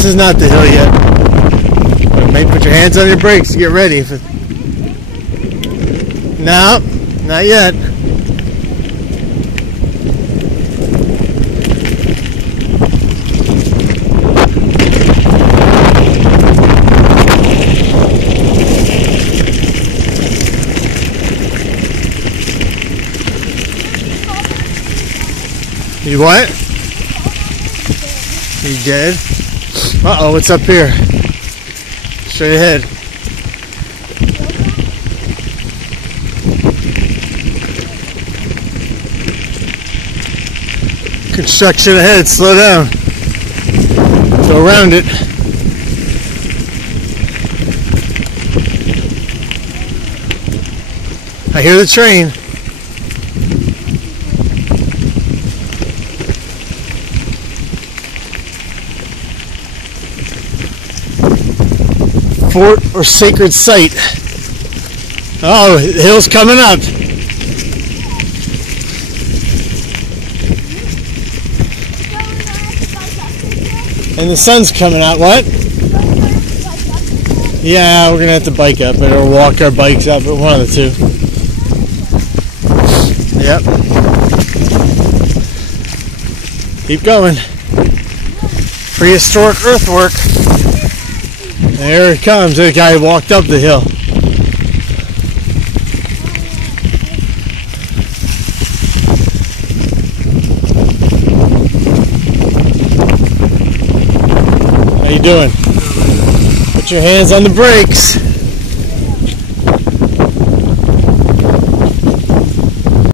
this is not the hill yet. You may put your hands on your brakes to get ready. No, not yet. You what? You did? Uh-oh, what's up here? Straight ahead. Construction ahead, slow down. Go around it. I hear the train. Fort or sacred site. Oh, the hill's coming up. And the sun's coming out. What? Yeah, we're gonna have to bike up it or walk our bikes up, but one of the two. Yep. Keep going. Prehistoric earthwork. There it comes. The guy walked up the hill. How you doing? Put your hands on the brakes.